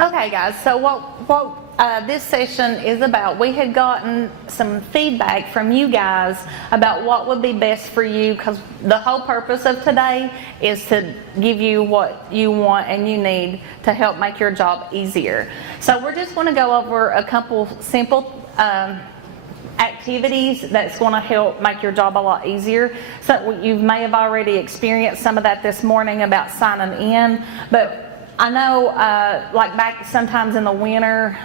Okay guys, so what this session is about, we had gotten some feedback from you guys about what would be best for you, because the whole purpose of today is to give you what you want and you need to help make your job easier. So we're just going to go over a couple simple activities that's going to help make your job a lot easier. So you may have already experienced some of that this morning about signing in, but I know like back sometimes in the winter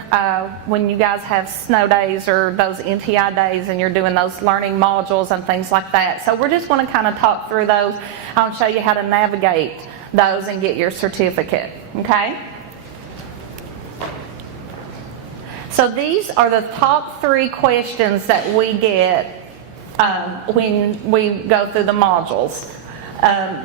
when you guys have snow days or those NTI days and you're doing those learning modules and things like that. So we're just going to kind of talk through those. I'll show you how to navigate those and get your certificate, okay? So these are the top 3 questions that we get when we go through the modules.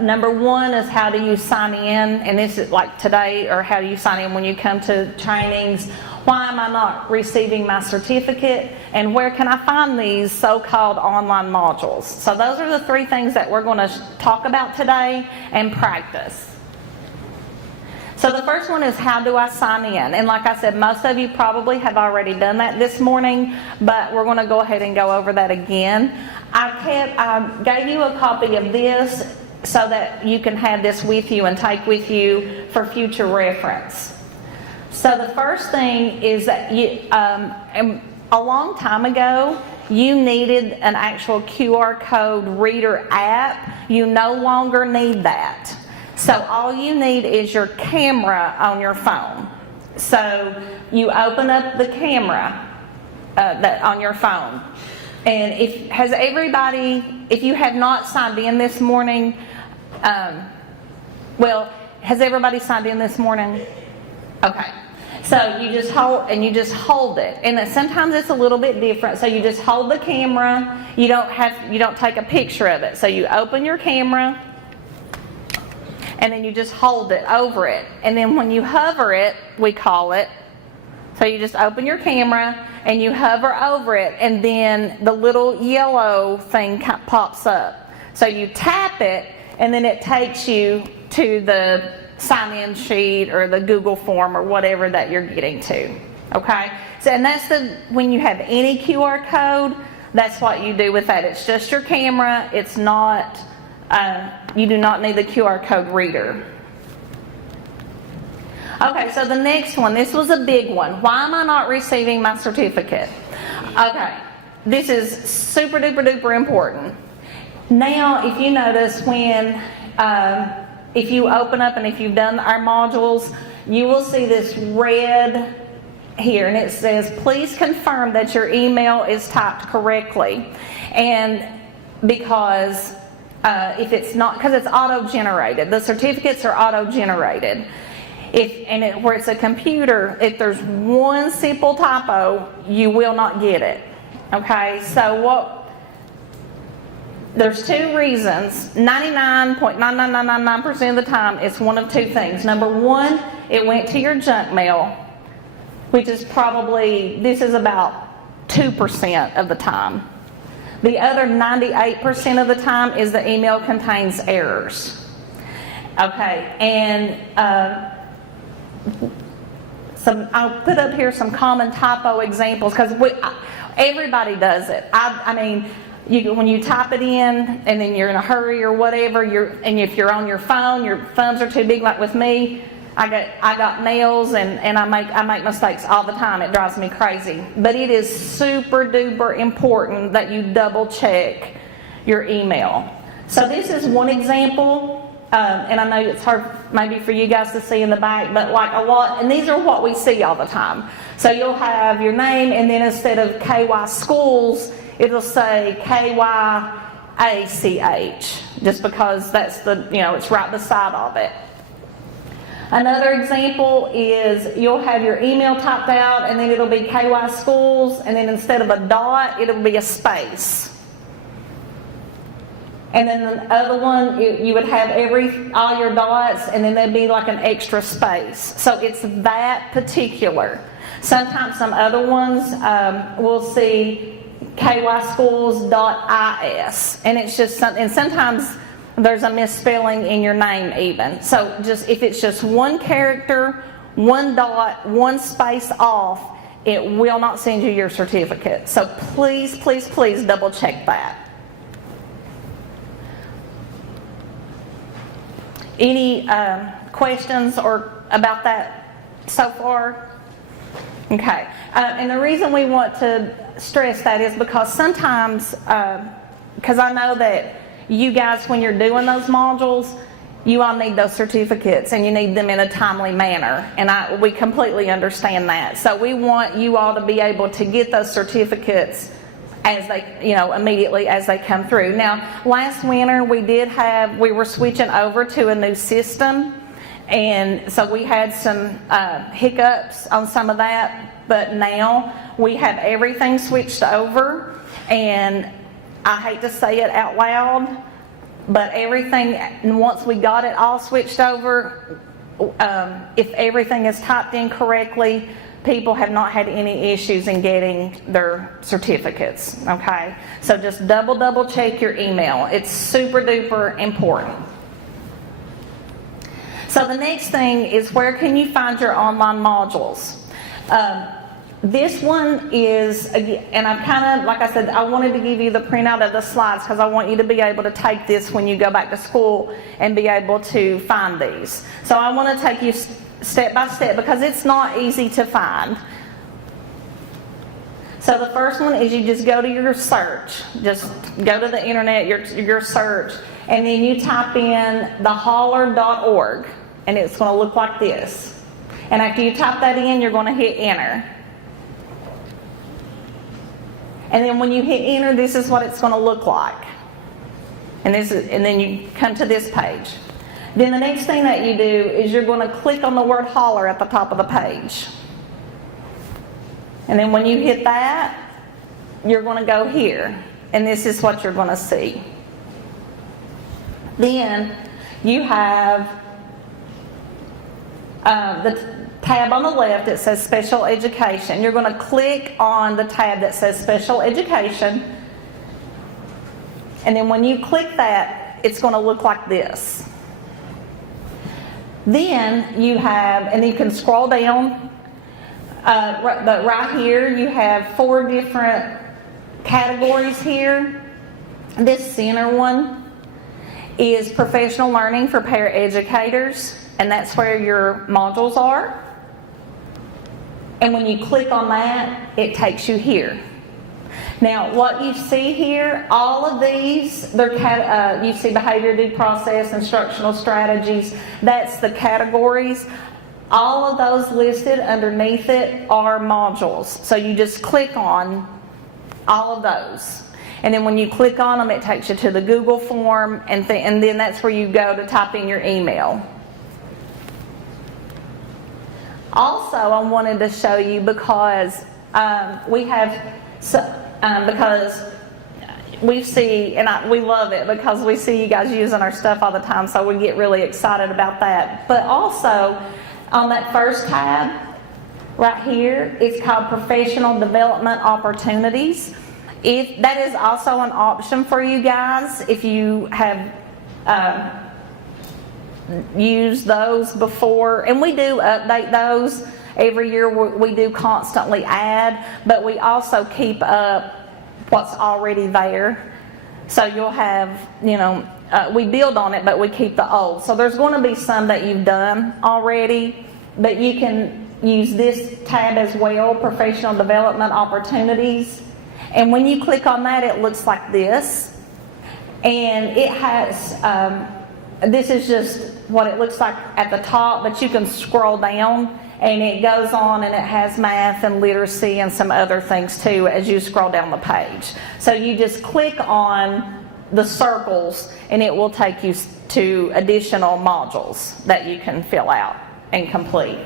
Number 1 is how do you sign in, and this is like today, or how do you sign in when you come to trainings? Why am I not receiving my certificate? And where can I find these so-called online modules? So those are the 3 things that we're going to talk about today and practice. So the first one is how do I sign in? And like I said, most of you probably have already done that this morning, but we're going to go ahead and go over that again. I gave you a copy of this so that you can have this with you and take with you for future reference. So the first thing is that a long time ago, you needed an actual QR code reader app. You no longer need that. So all you need is your camera on your phone. So you open up the camera on your phone. And if you have not signed in this morning, has everybody signed in this morning? Okay. So you just hold it. And sometimes it's a little bit different. So you just hold the camera. You don't take a picture of it. So you open your camera, and then you just hold it over it. And then when you hover it, we call it, so you just open your camera and you hover over it, and then the little yellow thing pops up. So you tap it, and then it takes you to the sign-in sheet or the Google form or whatever that you're getting to. Okay? So, and that's when you have any QR code, that's what you do with that. It's just your camera. It's not, you do not need the QR code reader. Okay, so the next one, this was a big one. Why am I not receiving my certificate? Okay, this is super duper duper important. Now, if you notice when, if you open up and if you've done our modules, you will see this red here, and it says, please confirm that your email is typed correctly. And because if it's not, because it's auto-generated, the certificates are auto-generated. Where it's a computer, if there's one simple typo, you will not get it. Okay, so there's 2 reasons. 99.99999% of the time, it's one of 2 things. Number 1, it went to your junk mail, which is this is about 2% of the time. The other 98% of the time is the email contains errors. Okay, and I'll put up here some common typo examples, because everybody does it. I mean, when you type it in and then you're in a hurry or whatever, and if you're on your phone, your thumbs are too big. Like with me, I got nails and I make mistakes all the time. It drives me crazy. But it is super duper important that you double check your email. So this is one example. And I know it's hard maybe for you guys to see in the back, but like a lot, and these are what we see all the time. So you'll have your name, and then instead of KY Schools, it'll say KYACH, just because that's it's right beside all of it. Another example is you'll have your email typed out, and then it'll be KY Schools, and then instead of a dot, it'll be a space. And then the other one, you would have all your dots, and then there'd be like an extra space. So it's that particular. Sometimes some other ones we'll see kyschools.is, and it's just something. And sometimes there's a misspelling in your name even. So just if it's just one character one dot, one space off, it will not send you your certificate. So please, please, please double check that. Any questions or about that so far? Okay. And the reason we want to stress that is because sometimes, because I know that you guys, when you're doing those modules, you all need those certificates and you need them in a timely manner. And we completely understand that. So we want you all to be able to get those certificates as they, immediately as they come through. Now, last winter we were switching over to a new system. And so we had some hiccups on some of that, but now we have everything switched over. And I hate to say it out loud, but everything, once we got it all switched over, if everything is typed in correctly, people have not had any issues in getting their certificates, okay? So just double check your email. It's super duper important. So the next thing is, where can you find your online modules? This one is, and I've kind of, like I said, I wanted to give you the printout of the slides because I want you to be able to take this when you go back to school and be able to find these. So I want to take you step by step because it's not easy to find. So the first one is you just go to your search. Just go to the internet, your search, and then you type in theholler.org, and it's going to look like this. And after you type that in, you're going to hit enter. And then when you hit enter, this is what it's going to look like. And then you come to this page. Then the next thing that you do is you're going to click on the word holler at the top of the page. And then when you hit that, you're going to go here. And this is what you're going to see. Then you have the tab on the left. It says special education. You're going to click on the tab that says special education. And then when you click that, it's going to look like this. Then you have, and you can scroll down, but right here you have 4 different categories here. This center one is professional learning for paraeducators, and that's where your modules are. And when you click on that, it takes you here. Now, what you see here, all of these, you see behavior, due process, instructional strategies, that's the categories. All of those listed underneath it are modules. So you just click on all of those. And then when you click on them, it takes you to the Google form, and then that's where you go to type in your email. Also, I wanted to show you because because we see, and we love it because we see you guys using our stuff all the time, so we get really excited about that. But also, on that first tab right here, it's called Professional Development Opportunities. If that is also an option for you guys, if you have used those before, and we do update those every year. We do constantly add, but we also keep up what's already there. So you'll have, we build on it, but we keep the old. So there's going to be some that you've done already, but you can use this tab as well, Professional Development Opportunities. And when you click on that, it looks like this. And it has, this is just what it looks like at the top, but you can scroll down and it goes on, and it has math and literacy and some other things too as you scroll down the page. So you just click on the circles and it will take you to additional modules that you can fill out and complete.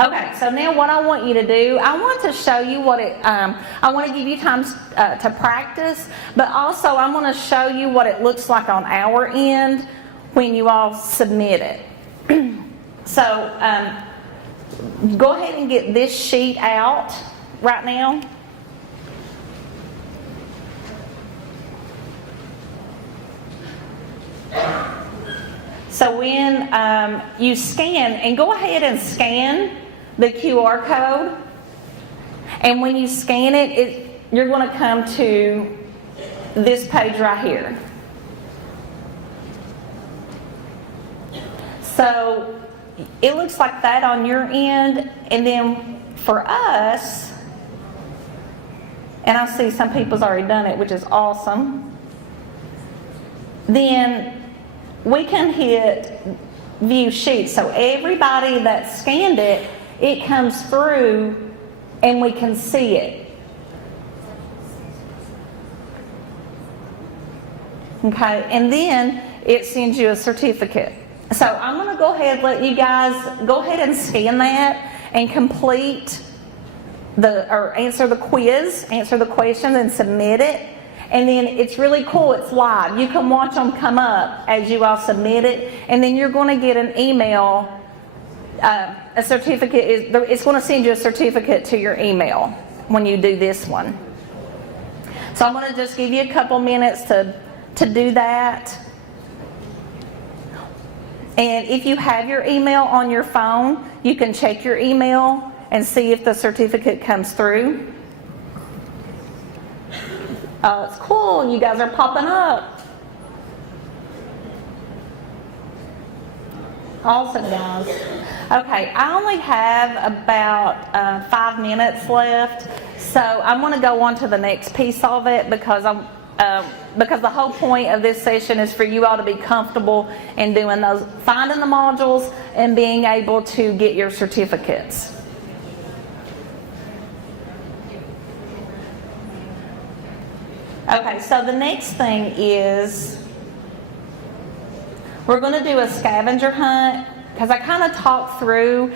Okay, so now what I want you to do, I want to show you what I want to give you time to practice, but also I want to show you what it looks like on our end when you all submit it. So go ahead and get this sheet out right now. So when you scan, and go ahead and scan the QR code, and when you scan it, you're going to come to this page right here. So it looks like that on your end, and then for us, and I see some people's already done it, which is awesome, then we can hit view sheet. So everybody that scanned it, it comes through and we can see it. Okay, and then it sends you a certificate. So I'm going to go ahead and let you guys go ahead and scan that and complete or answer the quiz, answer the questions and submit it. And then it's really cool, it's live. You can watch them come up as you all submit it, and then you're going to get an email, a certificate, it's going to send you a certificate to your email when you do this one. So I'm going to just give you a couple minutes to do that. And if you have your email on your phone, you can check your email and see if the certificate comes through. Oh, it's cool. You guys are popping up. Awesome, guys. Okay, I only have about 5 minutes left, so I'm going to go on to the next piece of it because the whole point of this session is for you all to be comfortable in doing those, finding the modules and being able to get your certificates. Okay, so the next thing is we're going to do a scavenger hunt because I kind of talked through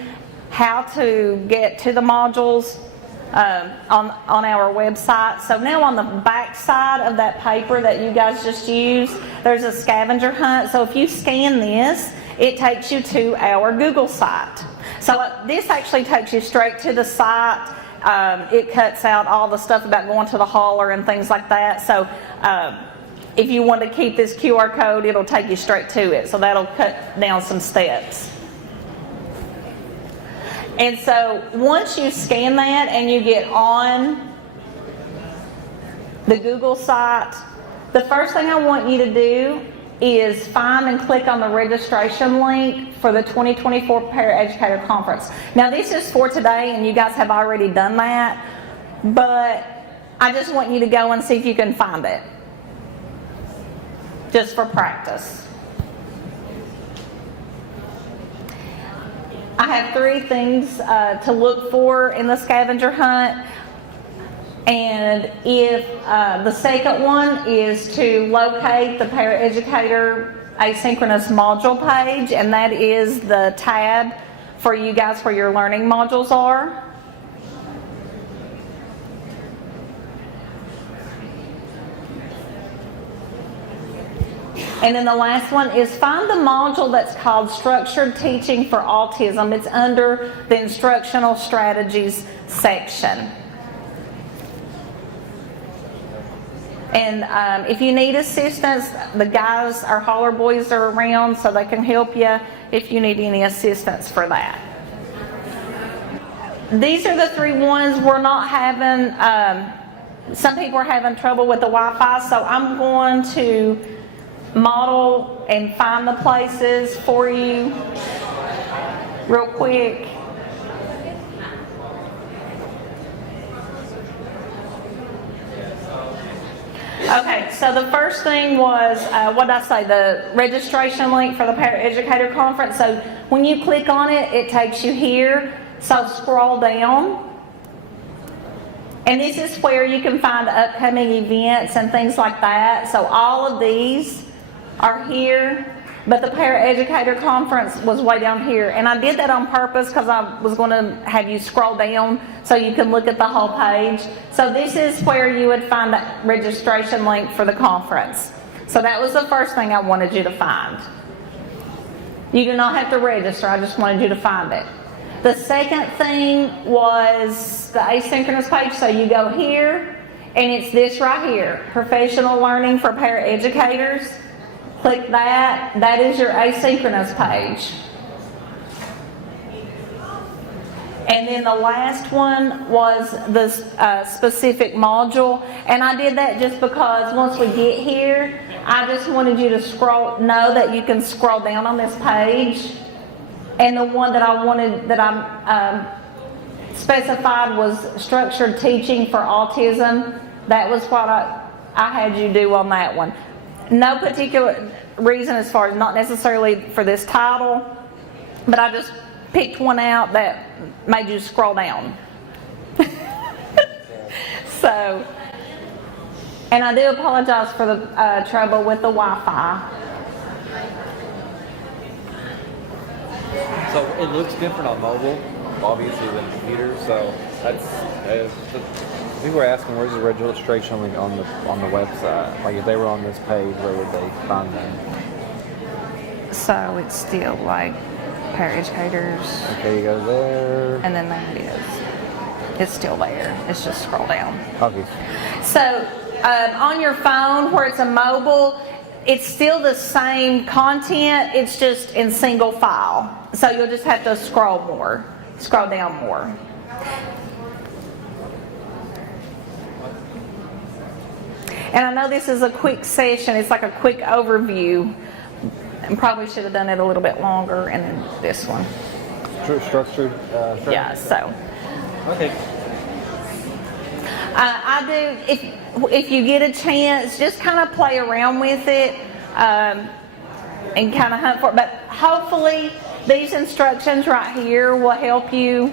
how to get to the modules on our website. So now on the back side of that paper that you guys just used, there's a scavenger hunt. So if you scan this, it takes you to our Google site. So this actually takes you straight to the site. It cuts out all the stuff about going to the hauler and things like that. So if you want to keep this QR code, it'll take you straight to it. So that'll cut down some steps. And so once you scan that and you get on the Google site, the first thing I want you to do is find and click on the registration link for the 2024 Paraeducator Conference. Now this is for today and you guys have already done that, but I just want you to go and see if you can find it, just for practice. I have 3 things to look for in the scavenger hunt. And if the second one is to locate the Paraeducator asynchronous module page, and that is the tab for you guys where your learning modules are. And then the last one is find the module that's called Structured Teaching for Autism. It's under the Instructional Strategies section. And if you need assistance, the guys, our hauler boys are around so they can help you if you need any assistance for that. These are the 3 ones we're not having, some people are having trouble with the Wi-Fi, so I'm going to model and find the places for you real quick. Okay, so the first thing was, what did I say, the registration link for the Paraeducator Conference. So when you click on it, it takes you here. So scroll down. And this is where you can find upcoming events and things like that. So all of these are here, but the Paraeducator Conference was way down here. And I did that on purpose because I was going to have you scroll down so you can look at the whole page. So this is where you would find the registration link for the conference. So that was the first thing I wanted you to find. You do not have to register, I just wanted you to find it. The second thing was the asynchronous page. So you go here, and it's this right here, Professional Learning for Paraeducators. Click that. That is your asynchronous page. And then the last one was the specific module. And I did that just because once we get here, I just wanted you to know that you can scroll down on this page. And the one that I wanted, that I specified was structured teaching for autism. That was what I had you do on that one. No particular reason as far as not necessarily for this title, but I just picked one out that made you scroll down. So, and I do apologize for the trouble with the Wi-Fi. So it looks different on mobile, obviously, than computer. So that's people were asking, where's the registration on the website? Like if they were on this page, where would they find them? So it's still like Paraeducators. Okay, you go there. And then there it is. It's still there. It's just scroll down. Okay. So on your phone where it's a mobile, it's still the same content. It's just in single file. So you'll just have to scroll down more. And I know this is a quick session. It's like a quick overview. And probably should have done it a little bit longer, and then this one. Structured. Yeah. So. Okay. I do. If you get a chance, just kind of play around with it and kind of hunt for it. But hopefully, these instructions right here will help you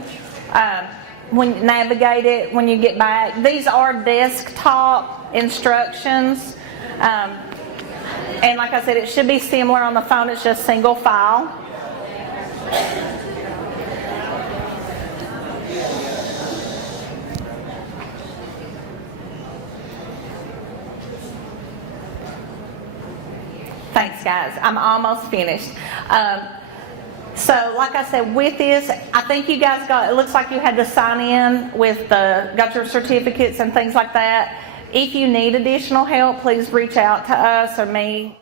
when you navigate it when you get back. These are desktop instructions. And like I said, it should be similar on the phone. It's just single file. Thanks, guys. I'm almost finished. So, like I said, with this, I think you guys it looks like you had to sign in with got your certificates and things like that. If you need additional help, please reach out to us or me.